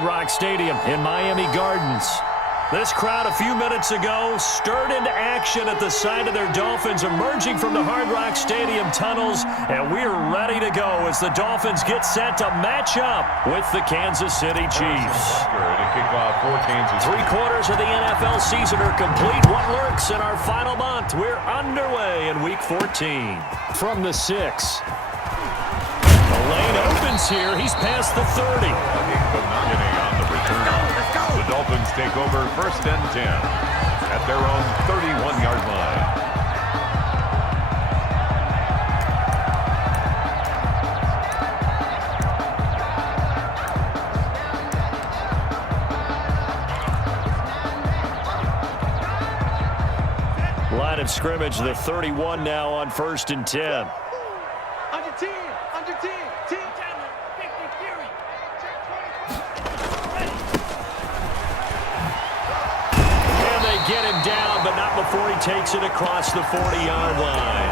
Hard Rock Stadium in Miami Gardens. This crowd a few minutes ago stirred into action at the sight of their Dolphins emerging from the Hard Rock Stadium tunnels, and we're ready to go as the Dolphins get set to match up with the Kansas City Chiefs. Three-quarters of the NFL season are complete. What lurks in our final month? We're underway in Week 14. From the 6. The lane opens here. He's past the 30. The Dolphins take over 1st and 10 at their own 31-yard line. Line of scrimmage, the 31 now on 1st and 10. Under 10, under 10, 10. Get him down, but not before he takes it across the 40-yard line.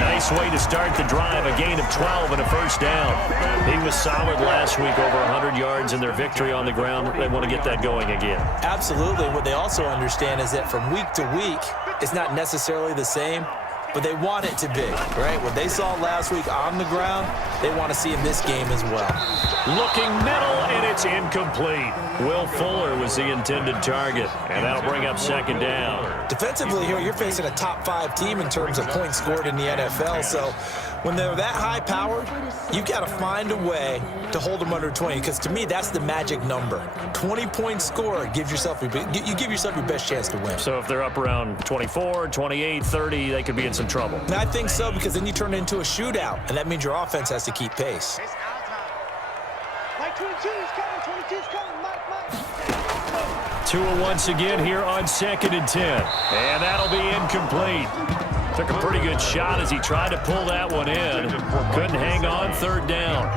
Nice way to start the drive, a gain of 12 and a 1st down. He was solid last week, over 100 yards in their victory on the ground. They want to get that going again. Absolutely. What they also understand is that from week to week, it's not necessarily the same, but they want it to be, right? What they saw last week on the ground, they want to see in this game as well. Looking middle, and it's incomplete. Will Fuller was the intended target, and that'll bring up 2nd down. Defensively here, you're facing a top-5 team in terms of points scored in the NFL, so when they're that high-powered, you've got to find a way to hold them under 20, because to me, that's the magic number. 20 points scored gives yourself you give yourself your best chance to win. So if they're up around 24, 28, 30, they could be in some trouble. And I think so, because then you turn it into a shootout, and that means your offense has to keep pace. Mike 22 is coming, 22 is coming, Mike. Tua once again here on 2nd and 10. And that'll be incomplete. Took a pretty good shot as he tried to pull that one in. Couldn't hang on, 3rd down.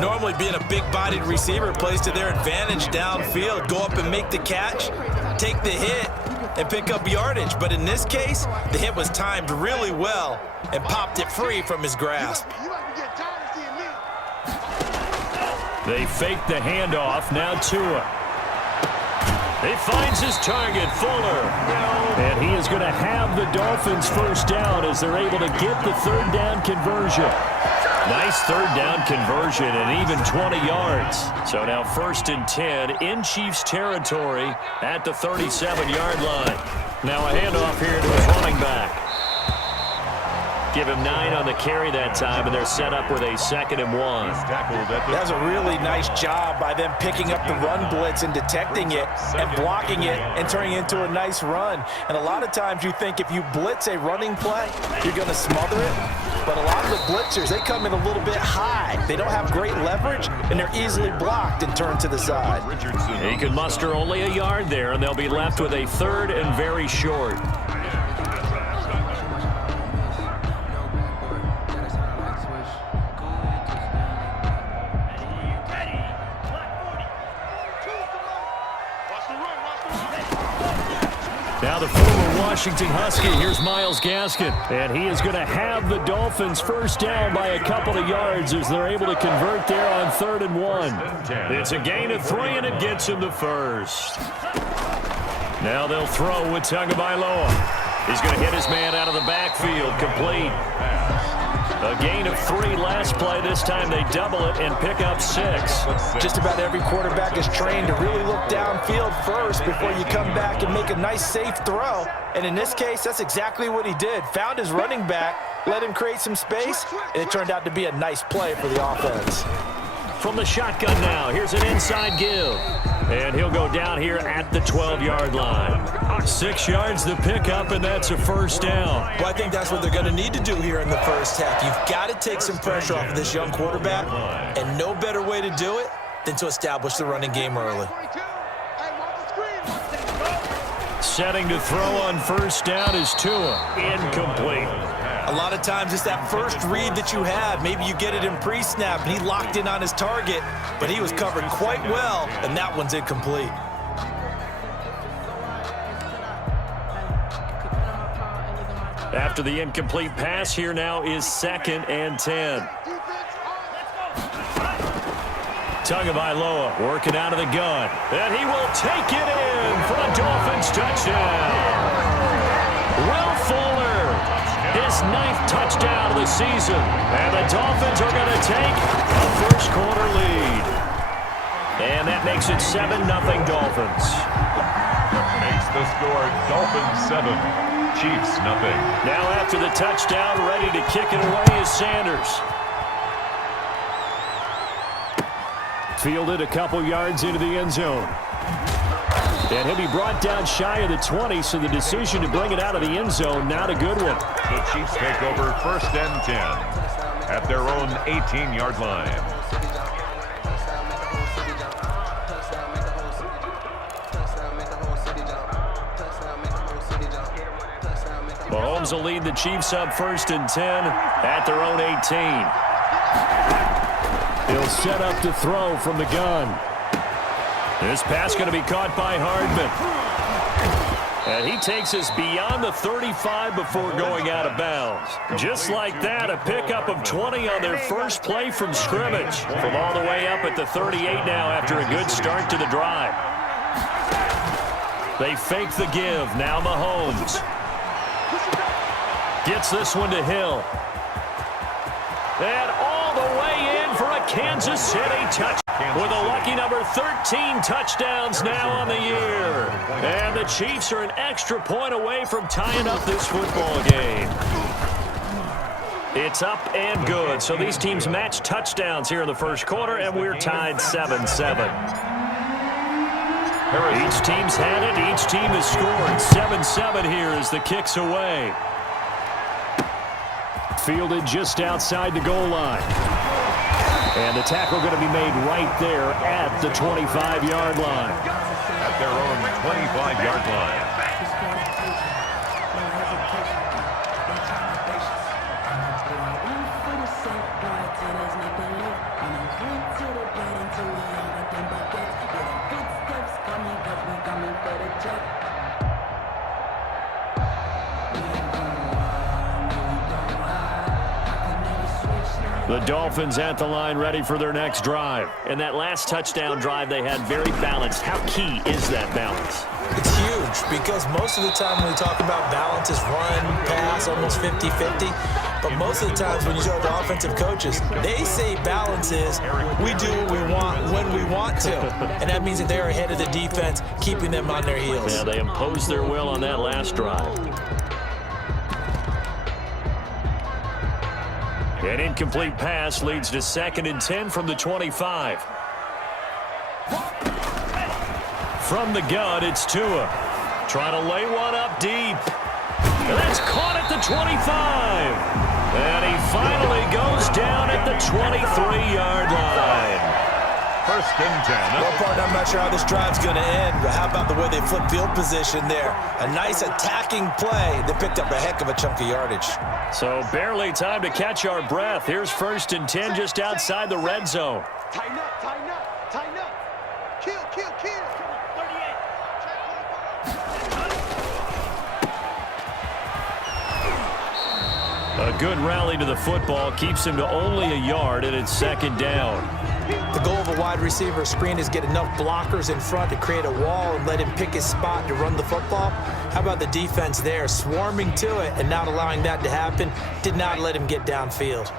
Normally being a big-bodied receiver plays to their advantage downfield. Go up and make the catch, take the hit, and pick up yardage. But in this case, the hit was timed really well and popped it free from his grasp. They fake the handoff. Now Tua. He finds his target, Fuller. And he is going to have the Dolphins 1st down as they're able to get the 3rd down conversion. Nice 3rd down conversion and even 20 yards. So now 1st and 10 in Chiefs territory at the 37-yard line. Now a handoff here to his running back. Give him 9 on the carry that time, and they're set up with a 2nd and 1. That's a really nice job by them picking up the run blitz and detecting it and blocking it and turning it into a nice run. And a lot of times you think if you blitz a running play, you're going to smother it. But a lot of the blitzers, they come in a little bit high. They don't have great leverage, and they're easily blocked and turned to the side. He can muster only a yard there, and they'll be left with a 3rd and very short. Now the former Washington Husky, here's Myles Gaskin. And he is going to have the Dolphins 1st down by a couple of yards as they're able to convert there on 3rd and 1. It's a gain of 3, and it gets him the 1st. Now they'll throw with Tagovailoa. He's going to hit his man out of the backfield, complete. A gain of 3 last play. This time they double it and pick up 6. Just about every quarterback is trained to really look downfield first before you come back and make a nice, safe throw. And in this case, that's exactly what he did. Found his running back, let him create some space, and it turned out to be a nice play for the offense. From the shotgun now, here's an inside give. And he'll go down here at the 12-yard line. 6 yards to pick up, and that's a 1st down. Well, I think that's what they're going to need to do here in the 1st half. You've got to take some pressure off of this young quarterback, and no better way to do it than to establish the running game early. Setting to throw on 1st down is Tua. Incomplete. A lot of times it's that first read that you have. Maybe you get it in pre-snap, and he locked in on his target, but he was covered quite well, and that one's incomplete. After the incomplete pass, here now is 2nd and 10. Tagovailoa working out of the gun. And he will take it in for a Dolphins touchdown. Will Fuller, his 9th touchdown of the season. And the Dolphins are going to take a first-quarter lead. And that makes it 7-0 Dolphins. Makes the score Dolphins 7, Chiefs 0. Now after the touchdown, ready to kick it away is Sanders. Fielded a couple yards into the end zone. And he'll be brought down shy of the 20, so the decision to bring it out of the end zone, not a good one. The Chiefs take over 1st and 10 at their own 18-yard line. Mahomes will lead the Chiefs up 1st and 10 at their own 18. He'll set up to throw from the gun. This pass going to be caught by Hardman. And he takes us beyond the 35 before going out of bounds. Just like that, a pickup of 20 on their first play from scrimmage. From all the way up at the 38 now after a good start to the drive. They fake the give. Now Mahomes gets this one to Hill. And all the way in for a Kansas City touchdown. With a lucky number 13 touchdowns now on the year. And the Chiefs are an extra point away from tying up this football game. It's up and good. So these teams match touchdowns here in the first quarter, and we're tied 7-7. Each team's had it. Each team has scored. 7-7 here as the kick's away. Fielded just outside the goal line. And the tackle going to be made right there at the 25-yard line. At their own 25-yard line. The Dolphins at the line ready for their next drive. And that last touchdown drive they had very balanced. How key is that balance? It's huge because most of the time when we talk about balance is run, pass, almost 50-50. But most of the times when you talk to offensive coaches, they say balance is we do what we want when we want to. And that means that they're ahead of the defense, keeping them on their heels. Yeah, they imposed their will on that last drive. An incomplete pass leads to 2nd and 10 from the 25. From the gun, it's Tua. Trying to lay one up deep. And that's caught at the 25. And he finally goes down at the 23-yard line. 1st and 10. Well, partner, I'm not sure how this drive's going to end, but how about the way they flip field position there? A nice attacking play. They picked up a heck of a chunk of yardage. So barely time to catch our breath. Here's 1st and 10 just outside the red zone. Tighten up, tighten up, tighten up. Kill, kill, kill. 38. A good rally to the football keeps him to only a yard, and it's 2nd down. The goal of a wide receiver screen is get enough blockers in front to create a wall and let him pick his spot to run the football. How about the defense there, swarming to it and not allowing that to happen? Did not let him get downfield.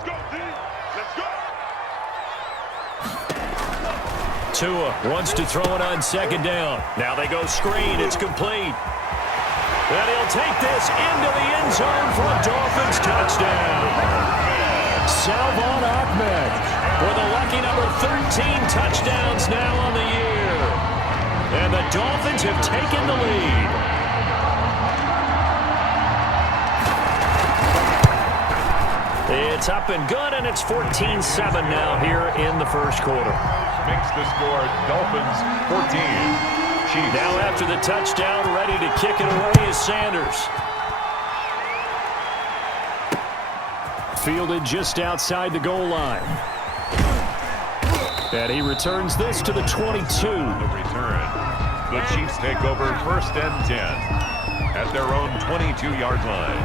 Tua wants to throw it on 2nd down. Now they go screen. It's complete. And he'll take this into the end zone for a Dolphins touchdown. Salvon Ahmed with a lucky number 13 touchdowns now on the year. And the Dolphins have taken the lead. It's up and good, and it's 14-7 now here in the first quarter. Makes the score Dolphins 14. Chiefs. Now after the touchdown, ready to kick it away is Sanders. Fielded just outside the goal line. And he returns this to the 22. The return. The Chiefs take over 1st and 10 at their own 22-yard line.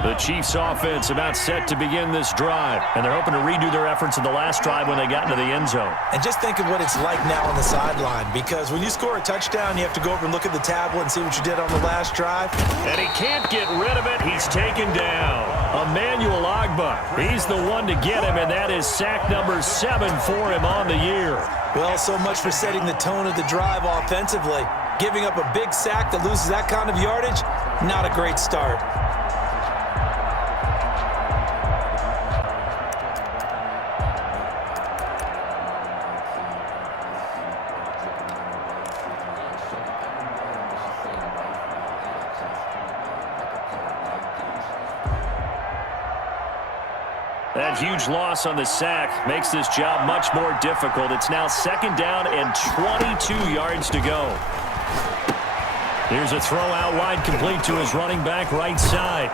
The Chiefs offense about set to begin this drive, and they're hoping to redo their efforts in the last drive when they got into the end zone. And just think of what it's like now on the sideline, because when you score a touchdown, you have to go over and look at the tablet and see what you did on the last drive. And he can't get rid of it. He's taken down. Emmanuel Ogbah, he's the one to get him, and that is sack number 7 for him on the year. Well, so much for setting the tone of the drive offensively. Giving up a big sack that loses that kind of yardage, not a great start. That huge loss on the sack makes this job much more difficult. It's now 2nd down and 22 yards to go. Here's a throw out wide, complete to his running back right side.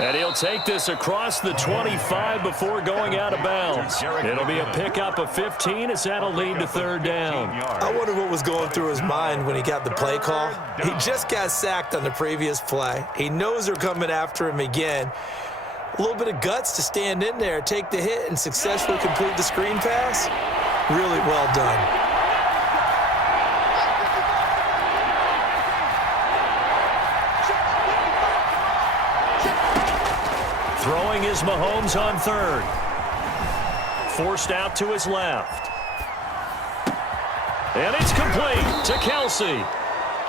And he'll take this across the 25 before going out of bounds. It'll be a pickup of 15 as that'll lead to 3rd down. I wonder what was going through his mind when he got the play call. He just got sacked on the previous play. He knows they're coming after him again. A little bit of guts to stand in there, take the hit, and successfully complete the screen pass. Really well done. Throwing is Mahomes on 3rd. Forced out to his left. And it's complete to Kelsey.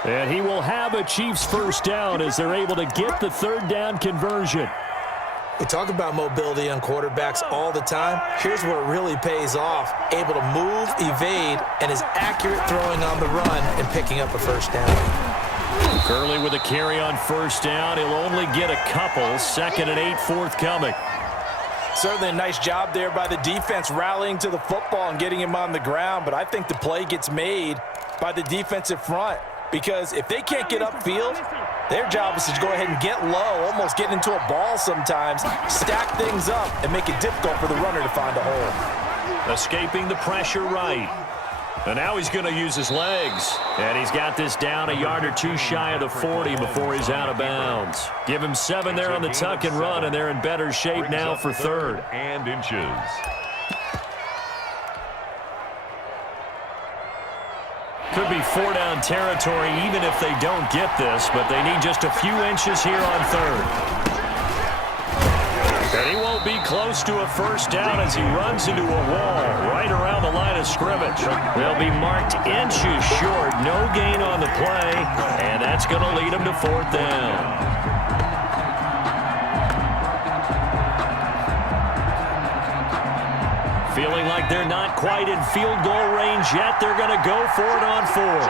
And he will have a Chiefs 1st down as they're able to get the 3rd down conversion. We talk about mobility on quarterbacks all the time. Here's where it really pays off. Able to move, evade, and is accurate throwing on the run and picking up a 1st down. Gurley with a carry on 1st down. He'll only get a couple. 2nd and 8 forthcoming. Certainly a nice job there by the defense rallying to the football and getting him on the ground, but I think the play gets made by the defensive front, because if they can't get upfield, their job is to go ahead and get low, almost get into a ball sometimes, stack things up, and make it difficult for the runner to find a hole. Escaping the pressure right. And now he's going to use his legs. And he's got this down a yard or two shy of the 40 before he's out of bounds. Give him 7 there on the tuck and run, and they're in better shape now for 3rd. And inches. Could be 4-down territory even if they don't get this, but they need just a few inches here on 3rd. And he won't be close to a 1st down as he runs into a wall right around the line of scrimmage. They'll be marked inches short, no gain on the play, and that's going to lead him to 4th down. Feeling like they're not quite in field goal range yet. They're going to go for it on 4th.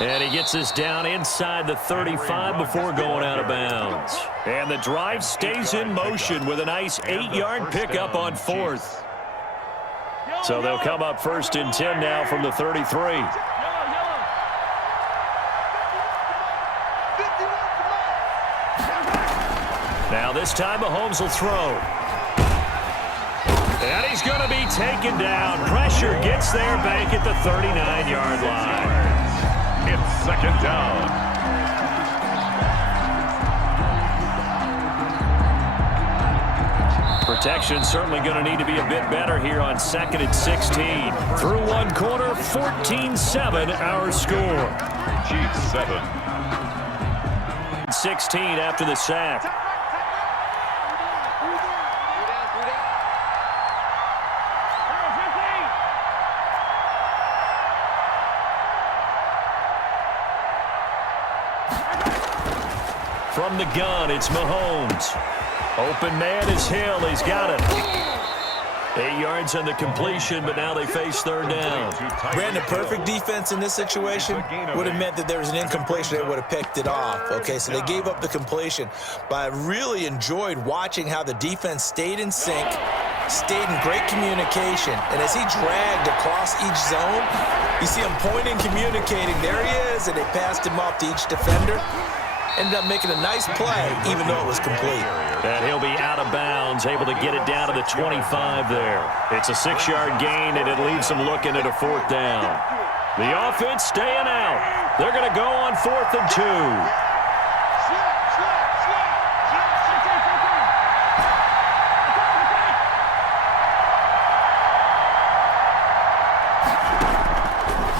And he gets us down inside the 35 before going out of bounds. And the drive stays in motion with a nice 8-yard pickup on 4th. So they'll come up 1st and 10 now from the 33. Now this time Mahomes will throw. And he's going to be taken down. Pressure gets there back at the 39-yard line. It's 2nd down. Protection certainly going to need to be a bit better here on 2nd and 16. Through one quarter, 14-7 our score. Chiefs 7. 16 after the sack. From the gun, it's Mahomes. Open man is Hill. He's got it. 8 yards on the completion, but now they face 3rd down. Brandon, perfect defense in this situation would have meant that there was an incompletion. They would have picked it off. Okay, so they gave up the completion. But I really enjoyed watching how the defense stayed in sync, stayed in great communication. And as he dragged across each zone, you see him pointing, communicating. There he is, and they passed him off to each defender. Ended up making a nice play, even though it was complete. And he'll be out of bounds, able to get it down to the 25 there. It's a 6-yard gain, and it leaves him looking at a 4th down. The offense staying out. They're going to go on 4th and 2.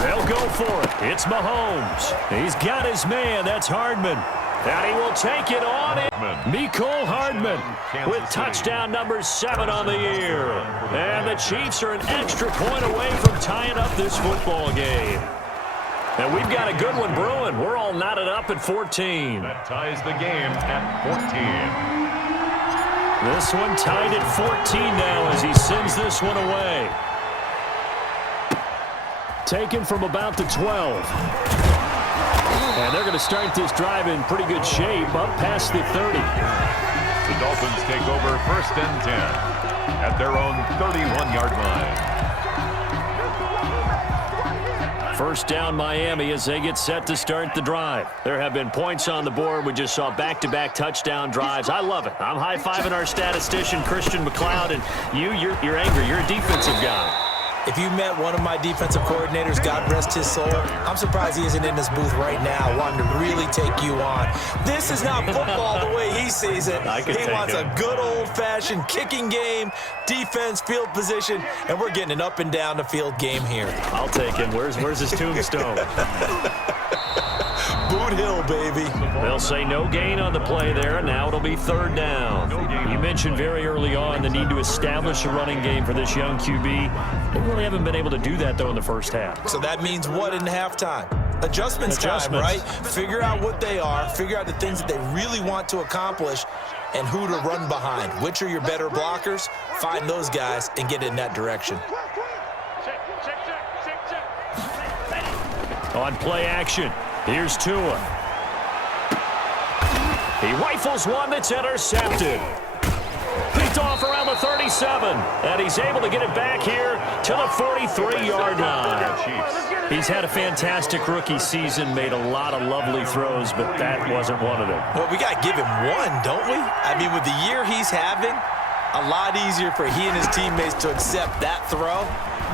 They'll go for it. It's Mahomes. He's got his man. That's Hardman. And he will take it on it. Mecole Hardman with touchdown number 7 on the year. And the Chiefs are an extra point away from tying up this football game. And we've got a good one brewing. We're all knotted up at 14. That ties the game at 14. This one tied at 14 now as he sends this one away. Taken from about the 12. And they're going to start this drive in pretty good shape up past the 30. The Dolphins take over 1st and 10 at their own 31-yard line. First down Miami as they get set to start the drive. There have been points on the board. We just saw back-to-back touchdown drives. I love it. I'm high-fiving our statistician, Christian McLeod, and you're angry. You're a defensive guy. If you met one of my defensive coordinators, God rest his soul, I'm surprised he isn't in this booth right now wanting to really take you on. This is not football the way he sees it. He wants a good old-fashioned kicking game, defense, field position, and we're getting an up and down the field game here. I'll take him. Where's his tombstone? Boot Hill, baby. They'll say no gain on the play there, and now it'll be 3rd down. You mentioned very early on the need to establish a running game for this young QB. They really haven't been able to do that, though, in the first half. So that means what in halftime? Adjustments time, right? Figure out what they are, figure out the things that they really want to accomplish, and who to run behind. Which are your better blockers? Find those guys and get in that direction. On play action, here's Tua. He rifles one that's intercepted. Picked off around the 37, and he's able to get it back here to the 43-yard line. He's had a fantastic rookie season, made a lot of lovely throws, but that wasn't one of them. Well, we got to give him one, don't we? I mean, with the year he's having, a lot easier for he and his teammates to accept that throw,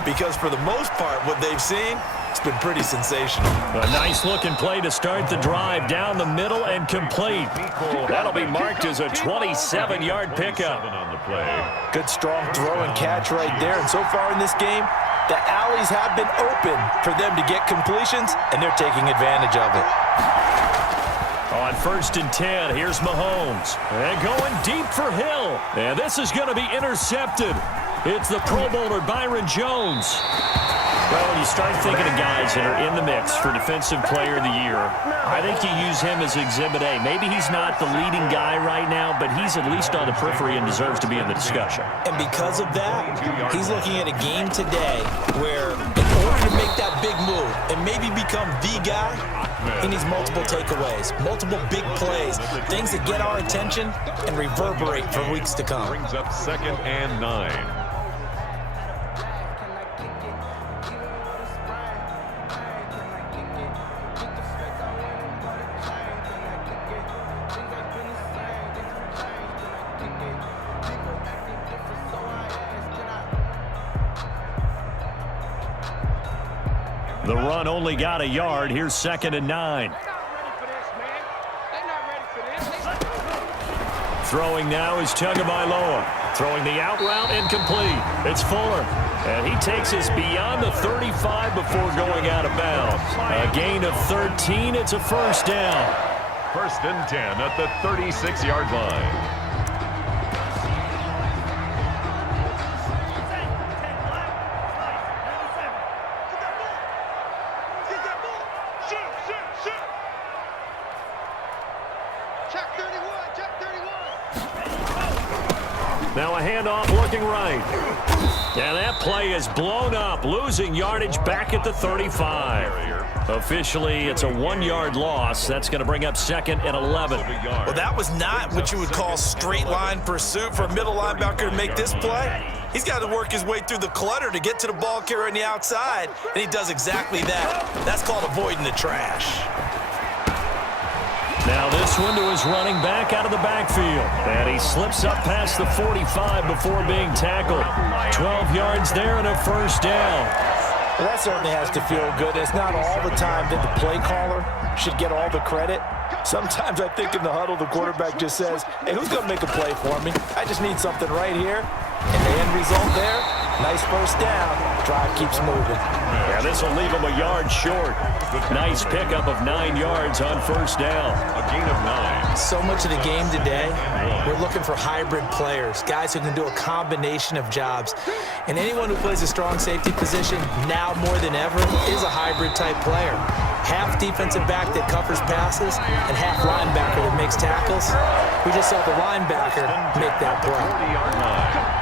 because for the most part, what they've seen, it's been pretty sensational. A nice-looking play to start the drive down the middle and complete. That'll be marked as a 27-yard pickup. Good strong throw and catch right there. And so far in this game, the alleys have been open for them to get completions, and they're taking advantage of it. On 1st and 10, here's Mahomes. And going deep for Hill. And this is going to be intercepted. It's the Pro Bowler Byron Jones. Well, when you start thinking of guys that are in the mix for Defensive Player of the Year, I think you use him as Exhibit A. Maybe he's not the leading guy right now, but he's at least on the periphery and deserves to be in the discussion. And because of that, he's looking at a game today where in order to make that big move and maybe become the guy, he needs multiple takeaways, multiple big plays, things that get our attention and reverberate for weeks to come. Brings up 2nd and 9. The run only got a yard. Here's 2nd and 9. Throwing now is Tagovailoa. Throwing the out route incomplete. It's Fuller. And he takes us beyond the 35 before going out of bounds. A gain of 13. It's a 1st down. 1st and 10 at the 36-yard line. Now a handoff looking right. And that play is blown up, losing yardage back at the 35. Officially, it's a 1-yard loss. That's going to bring up 2nd and 11. Well, that was not what you would call straight line pursuit for a middle linebacker to make this play. He's got to work his way through the clutter to get to the ball carrier on the outside, and he does exactly that. That's called avoiding the trash. Now this one to his running back out of the backfield. And he slips up past the 45 before being tackled. 12 yards there and a 1st down. Well, that certainly has to feel good. It's not all the time that the play caller should get all the credit. Sometimes I think in the huddle, the quarterback just says, hey, who's going to make a play for me? I just need something right here. And the end result there, nice first down. Drive keeps moving. Yeah, this will leave him a yard short. Nice pickup of 9 yards on first down. A gain of 9. So much of the game today, we're looking for hybrid players, guys who can do a combination of jobs. And anyone who plays a strong safety position, now more than ever, is a hybrid type player. Half defensive back that covers passes and half linebacker that makes tackles. We just saw the linebacker make that play. 40-yard line.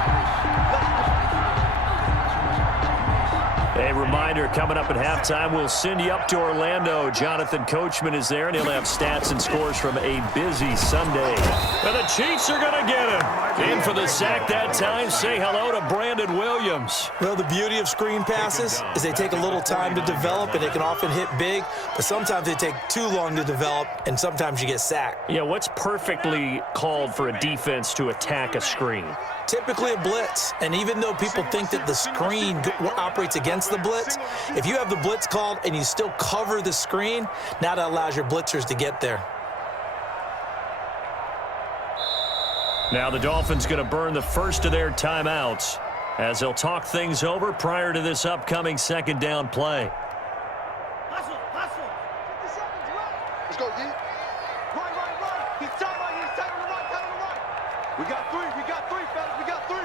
A reminder, coming up at halftime, we'll send you up to Orlando. Jonathan Coachman is there, and he'll have stats and scores from a busy Sunday. And the Chiefs are going to get him. In for the sack that time. Say hello to Brandon Williams. Well, the beauty of screen passes is they take a little time to develop, and they can often hit big, but sometimes they take too long to develop, and sometimes you get sacked. Yeah, what's perfectly called for a defense to attack a screen? Typically a blitz, and even though people think that the screen operates against the blitz, if you have the blitz called and you still cover the screen, now that allows your blitzers to get there. Now the Dolphins going to burn the first of their timeouts as they'll talk things over prior to this upcoming second down play. Hustle, hustle. 50 seconds left. Let's go, D. Right. He's tight on you. He's tight on the right, tight on the right. We got three, fellas. We got 3.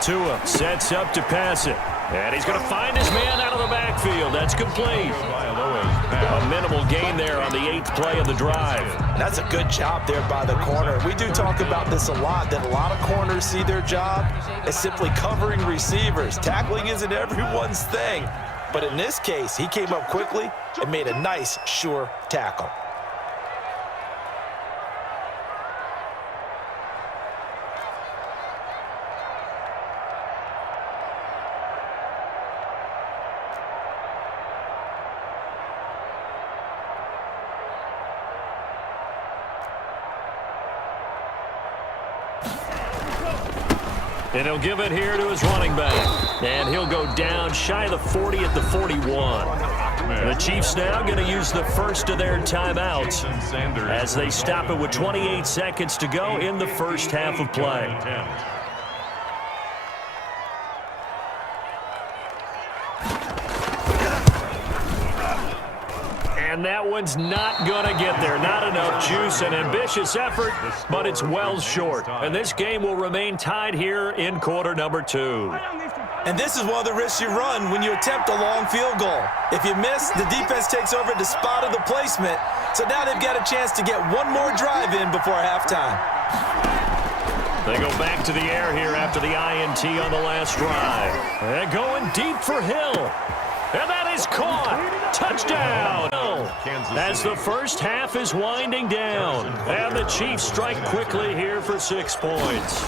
Tua sets up to pass it. And he's going to find his man out of the backfield. That's complete. A minimal gain there on the 8th play of the drive. That's a good job there by the corner. We do talk about this a lot, that a lot of corners see their job as simply covering receivers. Tackling isn't everyone's thing. But in this case, he came up quickly and made a nice, sure tackle. And he'll give it here to his running back. And he'll go down shy of the 40 at the 41. The Chiefs now going to use the first of their timeouts as they stop it with 28 seconds to go in the first half of play. And that one's not going to get there. Not enough juice. An ambitious effort, but it's well short. And this game will remain tied here in quarter number 2. And this is one of the risks you run when you attempt a long field goal. If you miss, the defense takes over at the spot of the placement. So now they've got a chance to get one more drive in before halftime. They go back to the air here after the INT on the last drive. And going deep for Hill. And that is caught. Touchdown. As the first half is winding down. And the Chiefs strike quickly here for 6 points.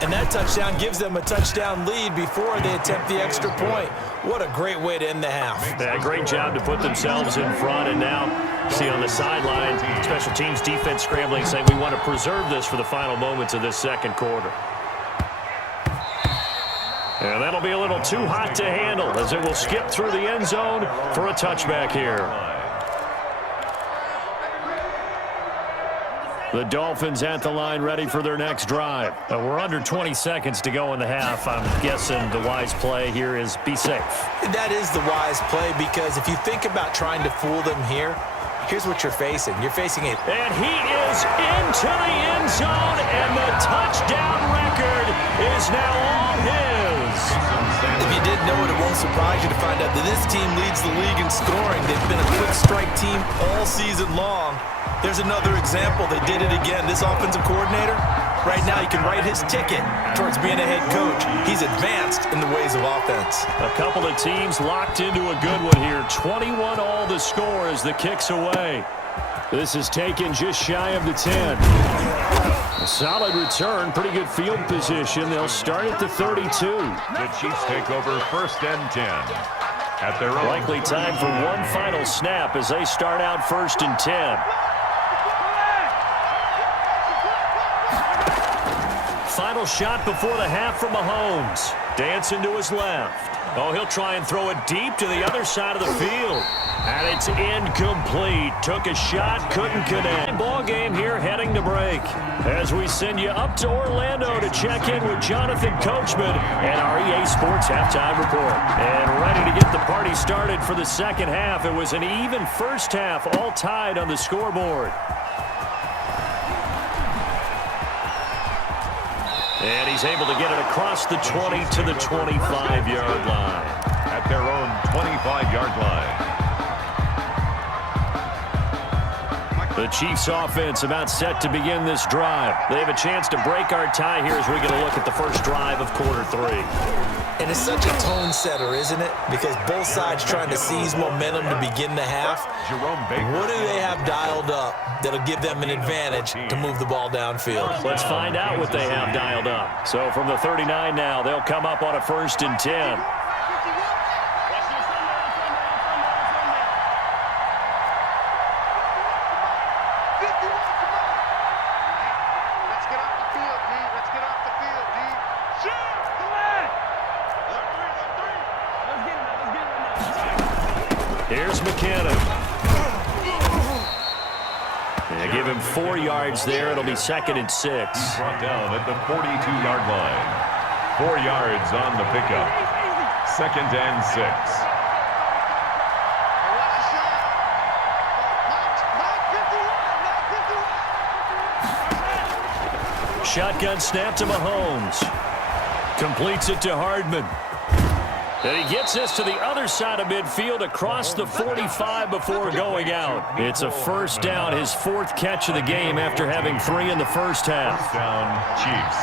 And that touchdown gives them a touchdown lead before they attempt the extra point. What a great way to end the half. Yeah, great job to put themselves in front. And now, see on the sideline, special teams defense scrambling, saying we want to preserve this for the final moments of this second quarter. And that'll be a little too hot to handle as it will skip through the end zone for a touchback here. The Dolphins at the line ready for their next drive. We're under 20 seconds to go in the half. I'm guessing the wise play here is be safe. That is the wise play because if you think about trying to fool them here, here's what you're facing. You're facing a... And he is into the end zone, and the touchdown record is now all his. If you didn't know it, it won't surprise you to find out that this team leads the league in scoring. They've been a quick strike team all season long. There's another example. They did it again. This offensive coordinator, right now he can write his ticket towards being a head coach. He's advanced in the ways of offense. A couple of teams locked into a good one here. 21 all the score as the kick's away. This is taken just shy of the 10. A solid return, pretty good field position. They'll start at the 32. The Chiefs take over first and 10. At their own. Likely time for one final snap as they start out first and 10. final shot before the half from Mahomes. Dancing to his left. Oh, he'll try and throw it deep to the other side of the field. And it's incomplete. Took a shot, couldn't connect. Ball game here heading to break. As we send you up to Orlando to check in with Jonathan Coachman and our EA Sports Halftime Report. And ready to get the party started for the second half. It was an even first half, all tied on the scoreboard. And he's able to get it across the 20 to the 25-yard line. At their own 25-yard line. The Chiefs offense about set to begin this drive. They have a chance to break our tie here as we get a look at the first drive of quarter 3. And it's such a tone setter, isn't it? Because both sides trying to seize momentum to begin the half. What do they have dialed up that'll give them an advantage to move the ball downfield? Let's find out what they have dialed up. So from the 39 now, they'll come up on a 1st and 10. Here's McKinnon. They give him 4 yards there. It'll be 2nd and 6. Brought down at the 42-yard line. 4 yards on the pickup. 2nd and 6. Shotgun snap to Mahomes. Completes it to Hardman. And he gets this to the other side of midfield across the 45 before going out. It's a first down, his 4th catch of the game after having 3 in the first half. First down, Chiefs.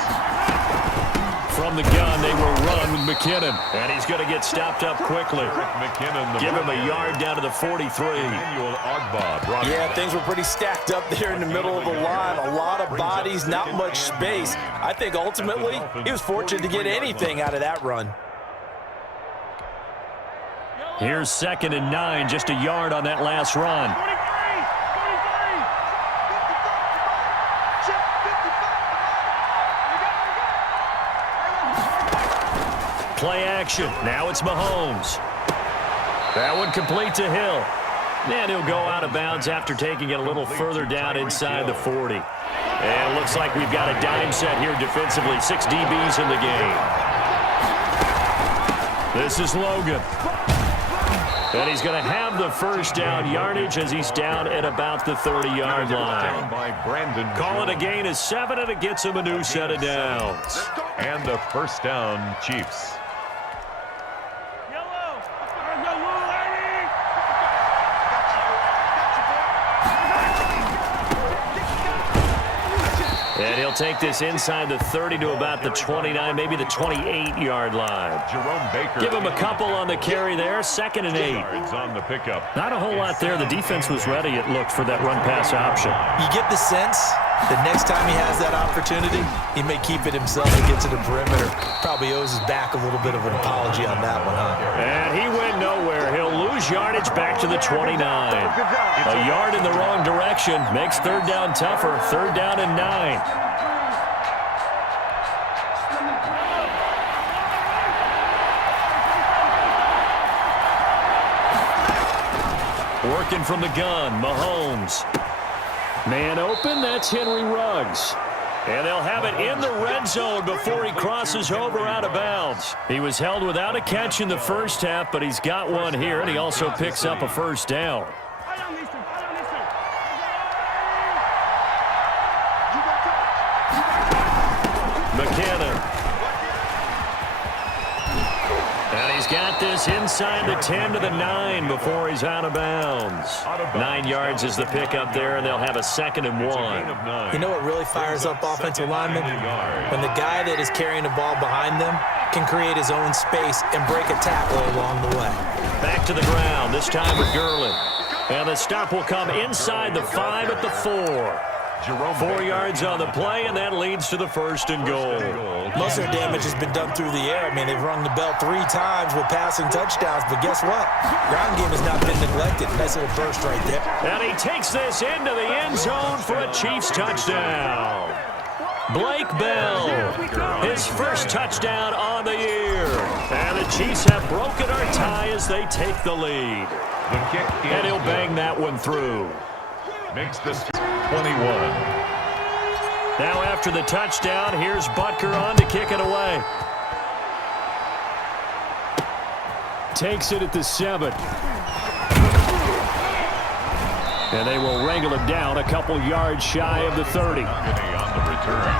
From the gun, they will run with McKinnon. And he's going to get stopped up quickly. McKinnon, Give him a yard down to the 43. Yeah, things were pretty stacked up there in the middle of the line. A lot of bodies, not much space. I think ultimately he was fortunate to get anything out of that run. Here's 2nd and 9, just a yard on that last run. Play action. Now it's Mahomes. That one complete to Hill. And he'll go out of bounds after taking it a little further down inside the 40. And it looks like we've got a dime set here defensively. 6 DBs in the game. This is Logan. And he's going to have the first down yardage as he's down at about the 30-yard line. Call it a gain of 7, and it gets him a new set of downs. And the first down, Chiefs. And he'll take this inside the 30 to about the 29, maybe the 28-yard line. Jerome Baker. Give him a couple on the carry there. 2nd and 8. On the pickup. Not a whole lot there. The defense was ready, it looked, for that run-pass option. You get the sense that next time he has that opportunity, he may keep it himself and get to the perimeter. Probably owes his back a little bit of an apology on that one, huh? And he went nowhere. He'll lose yardage back to the 29. A yard in the wrong direction makes 3rd down tougher. 3rd down and 9. Working from the gun, Mahomes. Man open, that's Henry Ruggs. And they'll have it in the red zone before he crosses over out of bounds. He was held without a catch in the first half, but he's got one here, and he also picks up a first down. McKinnon. And he's got this inside the 10 to the 9 before he's out of bounds. 9 yards is the pickup there, and they'll have a 2nd and 1. You know what really fires up offensive linemen? When the guy that is carrying the ball behind them can create his own space and break a tackle along the way. Back to the ground, this time with Gurley. And the stop will come inside the 5 at the 4. 4 yards on the play, and that leads to the 1st and goal. Most of their damage has been done through the air. I mean, they've rung the bell 3 times with passing touchdowns, but guess what? Ground game has not been neglected. Nice little burst right there. And he takes this into the end zone for a Chiefs touchdown. Blake Bell, his first touchdown on the year. And the Chiefs have broken our tie as they take the lead. The kick is And he'll good. bang that one through. Makes this 21. Now after the touchdown, here's Butker on to kick it away. Takes it at the 7. And they will wrangle it down a couple yards shy of the 30. On the return.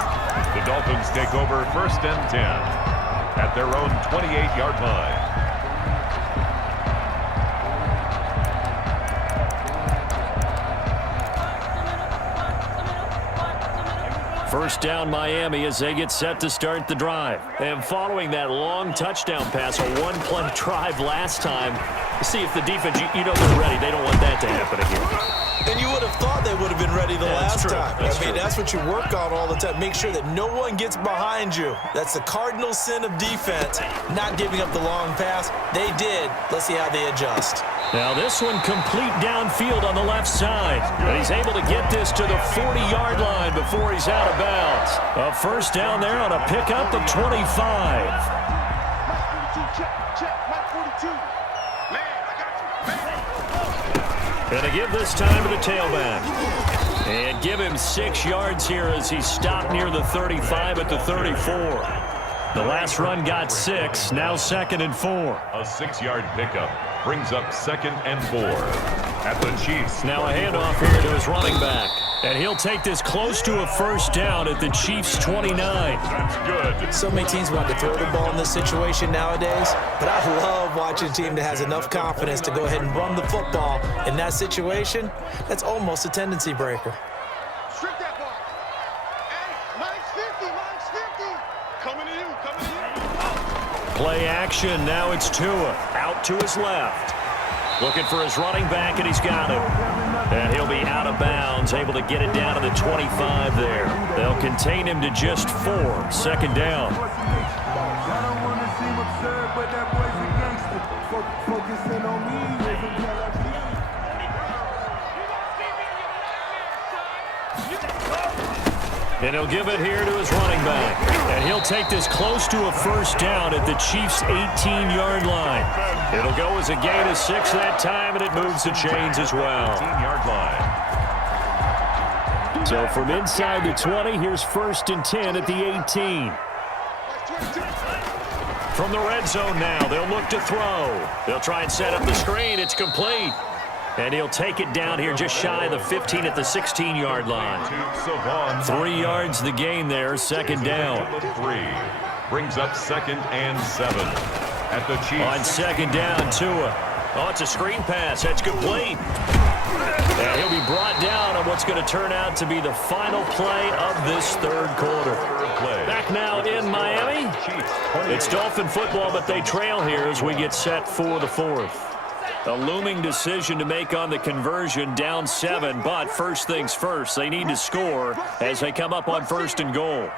The Dolphins take over 1st and 10 at their own 28-yard line. First down Miami as they get set to start the drive. And following that long touchdown pass, a one-play drive last time, see if the defense, you know they're ready. They don't want that to happen again. And you would have thought they would have been ready the That's last true. time. That's I mean, true. that's what you work on all the time. Make sure that no one gets behind you. That's the cardinal sin of defense, not giving up the long pass. They did. Let's see how they adjust. Now this one complete downfield on the left side. And he's able to get this to the 40-yard line before he's out of bounds. A first down there on a pickup of 25. Mike 42, check, Mike 42. Man, I got you. And to give this time to the tailback. And give him 6 yards here as he stopped near the 35 at the 34. The last run got 6, now 2nd and 4. A 6-yard pickup brings up 2nd and 4 at the Chiefs. Now a handoff here to his running back. And he'll take this close to a first down at the Chiefs' 29. That's good. So many teams want to throw the ball in this situation nowadays, but I love watching a team that has enough confidence to go ahead and run the football in that situation. That's almost a tendency breaker. Strip that ball. Hey, Mike's 50, Mike's 50. Coming to you, coming to you. Play action, now it's Tua, out to his left. Looking for his running back, and he's got him. And he'll be out of bounds, able to get it down to the 25 there. They'll contain him to just 4, 2nd down. I don't want to seem absurd, but that boy's a gangster. Focusing on me isn't And he'll give it here to his running back. And he'll take this close to a first down at the Chiefs' 18-yard line. It'll go as a gain of 6 that time, and it moves the chains as well. 18-yard line. So from inside the 20, here's 1st and 10 at the 18. From the red zone now, they'll look to throw. They'll try and set up the screen. It's complete. And he'll take it down here just shy of the 15 at the 16-yard line. 3 yards the gain there, 2nd down. 3 brings up 2nd and 7 at the Chiefs. On 2nd down, Tua. Oh, it's a screen pass. That's complete. And he'll be brought down on what's going to turn out to be the final play of this 3rd quarter. Back now in Miami. It's Dolphin football, but they trail here as we get set for the 4th. A looming decision to make on the conversion, down 7, but first things first, they need to score as they come up on 1st and goal.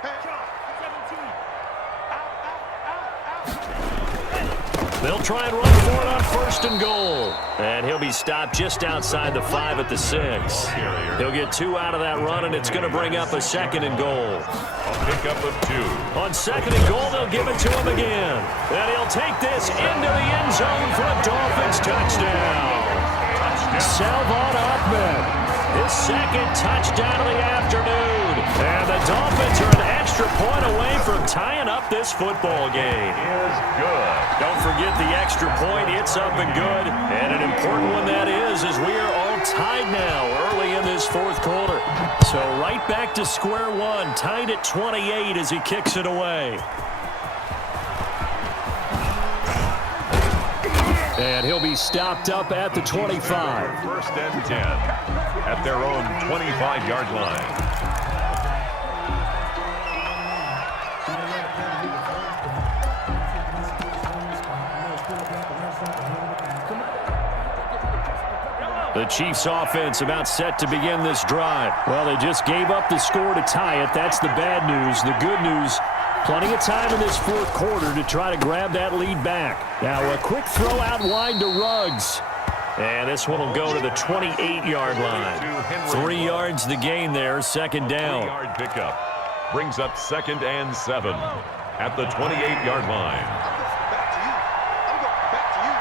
They'll try and run for it on 1st and goal. And he'll be stopped just outside the 5 at the 6. He'll get 2 out of that run, and it's going to bring up a 2nd and goal. A pickup of 2. On 2nd and goal, they'll give it to him again. And he'll take this into the end zone for a Dolphins touchdown. Salvon Ahmed, his 2nd touchdown of the afternoon. And the Dolphins are an extra point away from tying up this football game. Is good. Don't forget the extra point. It's up and good. And an important one that is, as we are all tied now early in this 4th quarter. So right back to square one, tied at 28 as he kicks it away. And he'll be stopped up at the 25. 1st and 10 at their own 25-yard line. The Chiefs offense about set to begin this drive. Well, they just gave up the score to tie it. That's the bad news. The good news, plenty of time in this 4th quarter to try to grab that lead back. Now a quick throw out wide to Ruggs. And this one will go to the 28-yard line. 3 yards the gain there, 2nd down. 3-yard pickup. brings up 2nd and 7 at the 28-yard line. Back to you. I'm going back to you.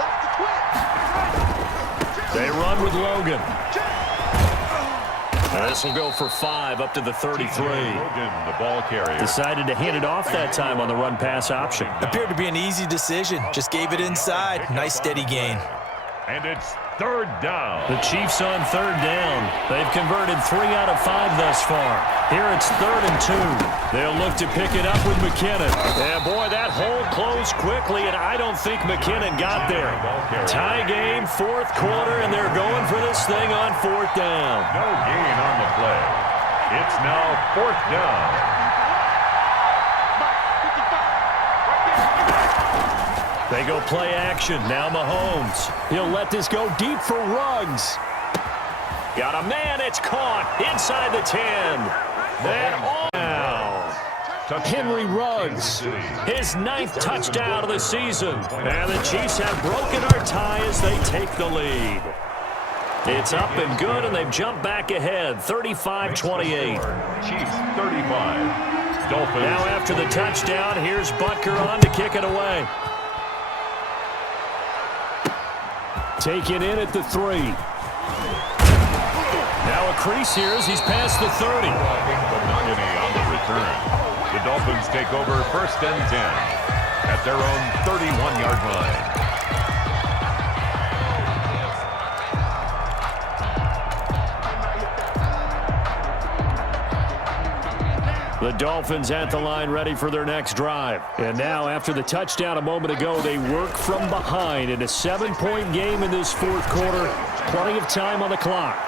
Watch the twin. Watch the twin. They run with Logan. This will go for 5 up to the 33. Logan, the ball carrier. Decided to hand it off that time on the run-pass option. Appeared to be an easy decision. Just gave it inside. Nice steady gain. And it's 3rd down. The Chiefs on 3rd down. They've converted 3 out of 5 thus far. Here it's 3rd and 2. They'll look to pick it up with McKinnon. And boy, that hole closed quickly, and I don't think McKinnon got there. Tie game, 4th quarter, and they're going for this thing on 4th down. No gain on the play. It's now 4th down. They go play action. Now Mahomes. He'll let this go deep for Ruggs. Got a man. It's caught inside the 10. And all. Henry Ruggs. His 9th touchdown of the season. And the Chiefs have broken our tie as they take the lead. It's up and good, and they've jumped back ahead. 35-28. Chiefs 35. Dolphins. Now after the touchdown, here's Butker on to kick it away. Taken in at the 3. Now a crease here as he's past the 30. But not any on the return. The Dolphins take over 1st and 10 at their own 31-yard line. The Dolphins at the line ready for their next drive. And now after the touchdown a moment ago, they work from behind in a 7-point game in this 4th quarter. Plenty of time on the clock.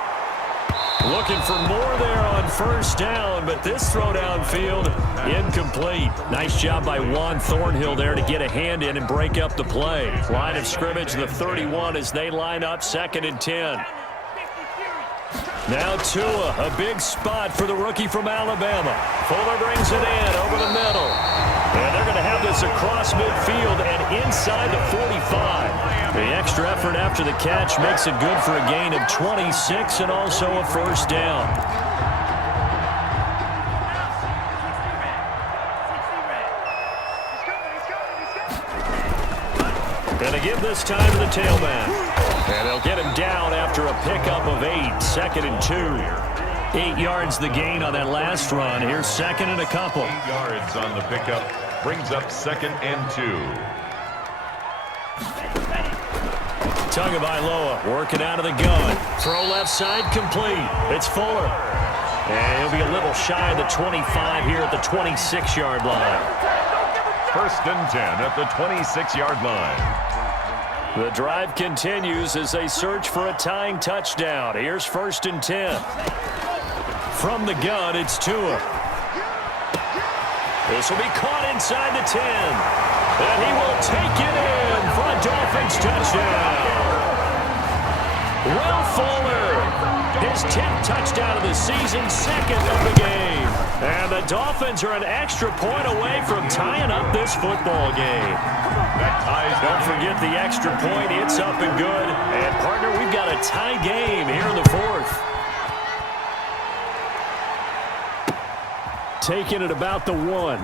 Looking for more there on 1st down, but this throw downfield incomplete. Nice job by Juan Thornhill there to get a hand in and break up the play. Line of scrimmage, the 31 as they line up 2nd and 10. Now Tua, a big spot for the rookie from Alabama. Fuller brings it in over the middle. And they're going to have this across midfield and inside the 45. The extra effort after the catch makes it good for a gain of 26 and also a 1st down. Going to give this time to the tailback. And they'll get him down after a pickup of 8, 2nd and 2. 8 yards the gain on that last run. Here's 2nd and a couple. 8 yards on the pickup. Brings up 2nd and 2. Tagovailoa working out of the gun. Throw left side complete. It's Fuller. And he'll be a little shy of the 25 here at the 26-yard line. 1st and 10 at the 26-yard line. The drive continues as they search for a tying touchdown. Here's 1st and 10. From the gun, it's Tua. This will be caught inside the 10. And he will take it in for a Dolphins touchdown. Will Fuller, his 10th touchdown of the season, 2nd of the game. And the Dolphins are an extra point away from tying up this football game. Don't forget the extra point. It's up and good. And, partner, we've got a tie game here in the 4th. Taking it about the 1.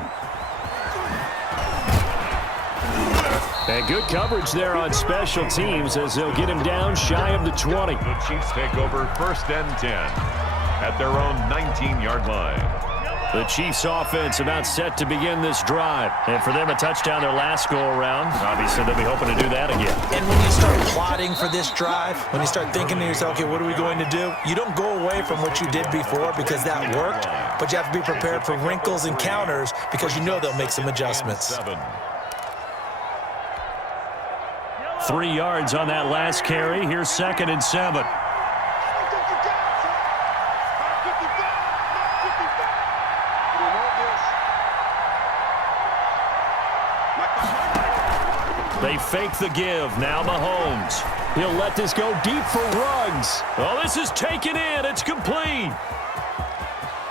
And good coverage there on special teams as they'll get him down shy of the 20. The Chiefs take over 1st and 10 at their own 19-yard line. The Chiefs offense about set to begin this drive. And for them, a touchdown their last go-around. Obviously, they'll be hoping to do that again. And when you start plotting for this drive, when you start thinking to yourself, okay, what are we going to do? You don't go away from what you did before because that worked, but you have to be prepared for wrinkles and counters because you know they'll make some adjustments. 3 yards on that last carry. Here's 2nd and 7. They fake the give. Now Mahomes. He'll let this go deep for Ruggs. Oh, this is taken in. It's complete.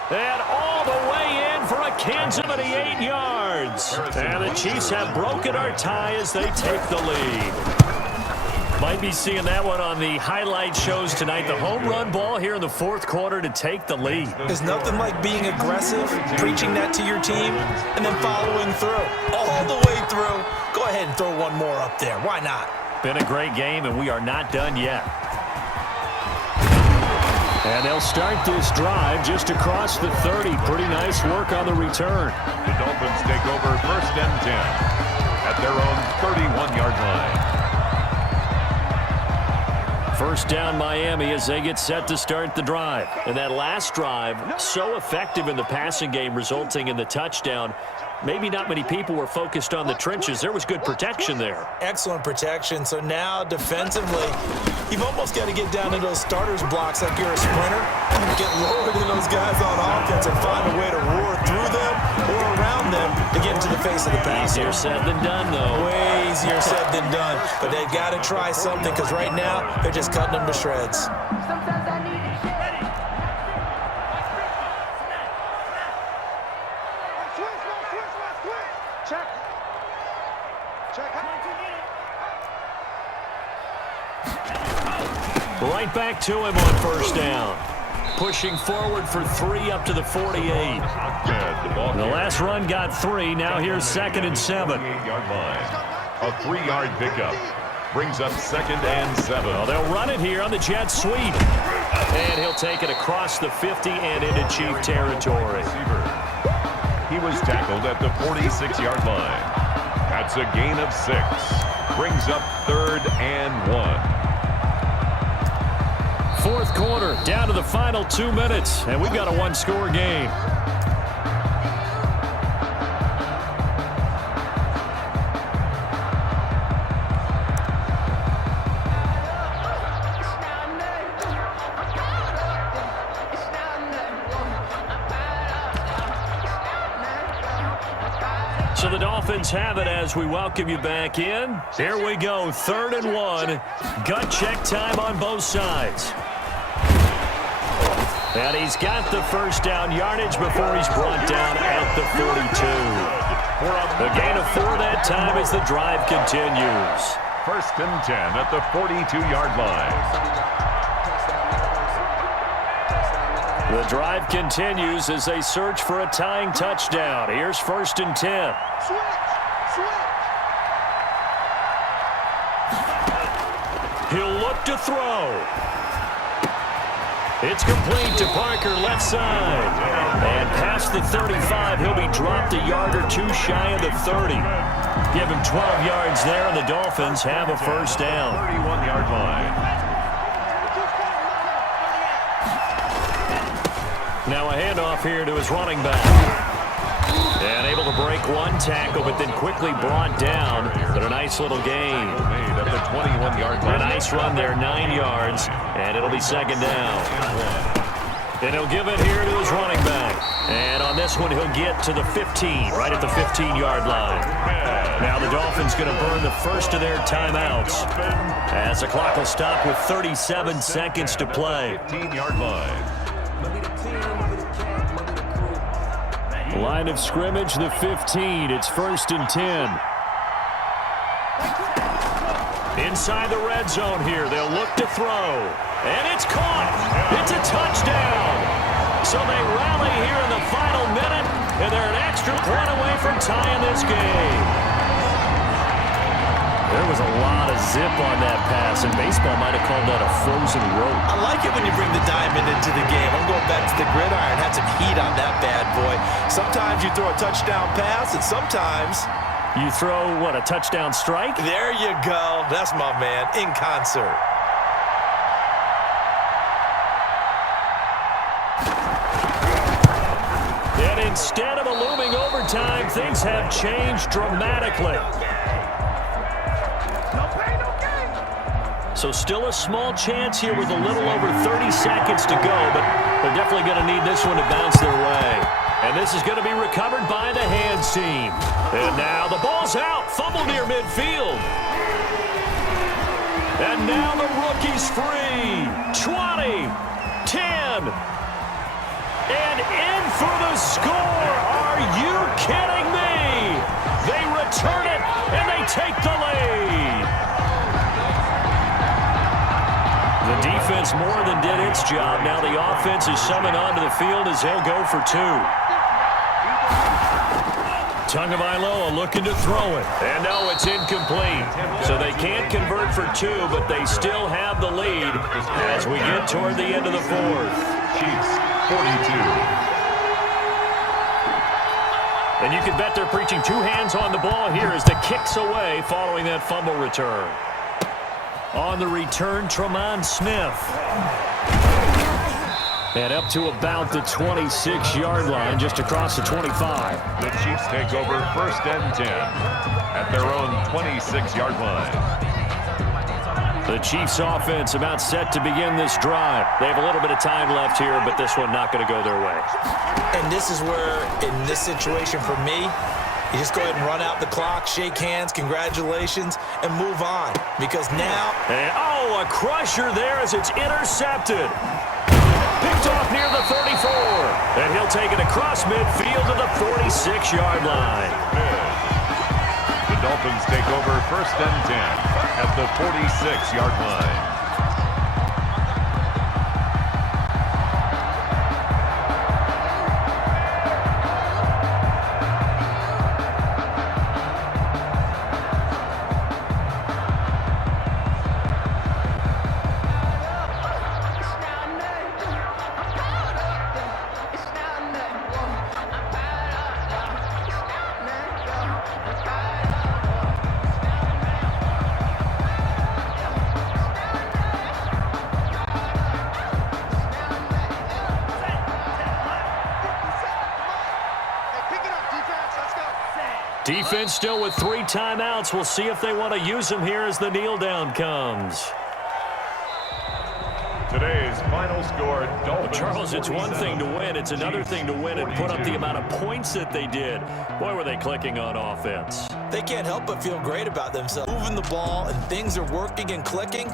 And all the way in for a Kansas City 8 yards. And the Chiefs have broken our tie as they take the lead. Might be seeing that one on the highlight shows tonight. The home run ball here in the fourth quarter to take the lead. There's nothing like being aggressive, preaching that to your team, and then following through. All the way through. Go ahead and throw one more up there. Why not? Been a great game, and we are not done yet. And they'll start this drive just across the 30. Pretty nice work on the return. The Dolphins take over first and 10 at their own 31-yard line. First down Miami as they get set to start the drive. And that last drive, so effective in the passing game, resulting in the touchdown. Maybe not many people were focused on the trenches. There was good protection there. Excellent protection. So now defensively, you've almost got to get down to those starters blocks like you're a sprinter. Get lower than those guys on offense and find a way to roar through them or around them to get into the face of the passer. Easier said than done, though. Way easier said than done. But they've got to try something because right now they're just cutting them to shreds. Right back to him on first down. Pushing forward for 3 up to the 48. The last run got 3. Now here's 2nd and 7. A 3-yard pickup brings up 2nd and 7. Well, they'll run it here on the jet sweep. And he'll take it across the 50 and into Chief territory. He was tackled at the 46-yard line. That's a gain of 6. Brings up 3rd and 1. Fourth quarter, down to the final 2 minutes, and we've got a one-score game. So the Dolphins have it as we welcome you back in. Here we go, 3rd and 1. Gut check time on both sides. And he's got the first down yardage before he's brought down at the 42. The gain of 4 that time as the drive continues. 1st and 10 at the 42-yard line. The drive continues as they search for a tying touchdown. Here's 1st and 10. He'll look to throw. It's complete to Parker, left side. And past the 35, he'll be dropped a yard or 2 shy of the 30. Give him 12 yards there, and the Dolphins have a first down. 31-yard line. Now a handoff here to his running back. And able to break one tackle, but then quickly brought down. But a nice little gain. Made at the 21-yard line. A nice run there, 9 yards, and it'll be 2nd down. And he'll give it here to his running back. And on this one, he'll get to the 15, right at the 15-yard line. Now the Dolphins going to burn the first of their timeouts as the clock will stop with 37 seconds to play. 15-yard line. Line of scrimmage, the 15. It's 1st and 10. Inside the red zone here. They'll look to throw. And it's caught. It's a touchdown. So they rally here in the final minute, and they're an extra point away from tying this game. There was a lot of zip on that pass, and baseball might have called that a frozen rope. I like it when you bring the diamond into the game. I'm going back to the gridiron. Had some heat on that bad boy. Sometimes you throw a touchdown pass, and sometimes you throw, what, a touchdown strike? There you go. That's my man, in concert. And instead of a looming overtime, things have changed dramatically. So still a small chance here with a little over 30 seconds to go, but they're definitely going to need this one to bounce their way. And this is going to be recovered by the hands team. And now the ball's out. Fumble near midfield. And now the rookie's free. 20, 10, and in for the score. Are you kidding me? They return it, and they take the lead. The defense more than did its job. Now the offense is summoned onto the field as they'll go for 2. Tagovailoa looking to throw it. And no, it's incomplete. So they can't convert for 2, but they still have the lead as we get toward the end of the 4th. Chiefs 42. And you can bet they're preaching 2 hands on the ball here as the kick's away following that fumble return. On the return, Tremont Smith. And up to about the 26-yard line, just across the 25. The Chiefs take over 1st and 10 at their own 26-yard line. The Chiefs offense about set to begin this drive. They have a little bit of time left here, but this one not going to go their way. And this is where, in this situation for me, you just go ahead and run out the clock, shake hands, congratulations, and move on. Because now... And, oh, a crusher there as it's intercepted. Picked off near the 34. And he'll take it across midfield to the 46-yard line. The Dolphins take over 1st and 10 at the 46-yard line. Defense still with 3 timeouts. We'll see if they want to use them here as the kneel down comes. Today's final score, Dolphins. Charles, it's 47. one thing to win. It's another thing to win and put up the amount of points that they did. Boy, were they clicking on offense. They can't help but feel great about themselves. Moving the ball and things are working and clicking.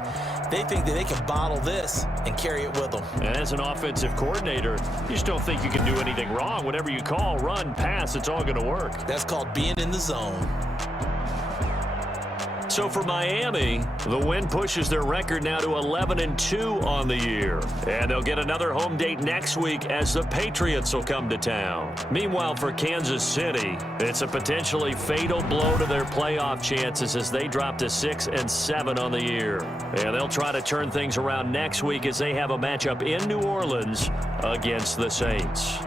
They think that they can bottle this and carry it with them. And as an offensive coordinator, you just don't think you can do anything wrong. Whatever you call, run, pass, it's all going to work. That's called being in the zone. So for Miami, the win pushes their record now to 11-2 on the year. And they'll get another home date next week as the Patriots will come to town. Meanwhile, for Kansas City, it's a potentially fatal blow to their playoff chances as they drop to 6-7 on the year. And they'll try to turn things around next week as they have a matchup in New Orleans against the Saints.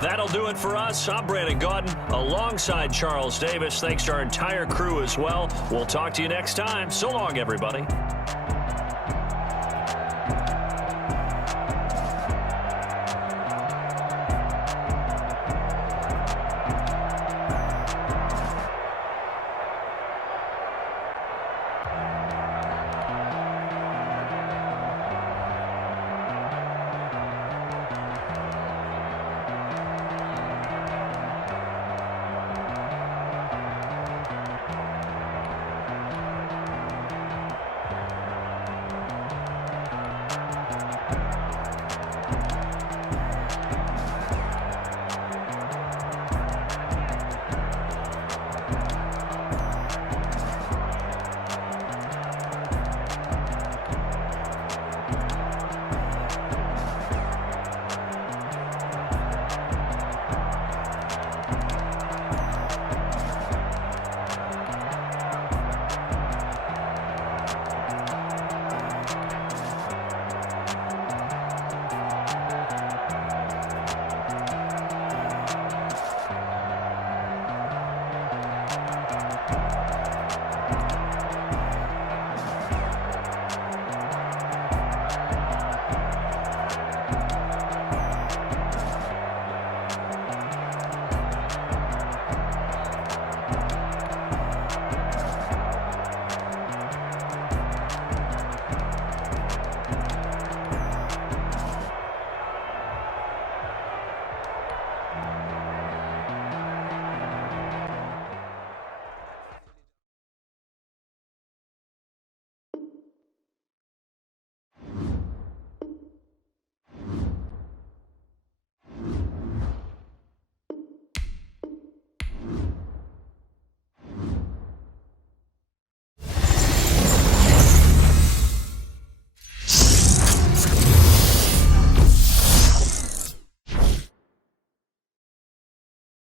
That'll do it for us. I'm Brandon Gaudin alongside Charles Davis. Thanks to our entire crew as well. We'll talk to you next time. So long, everybody.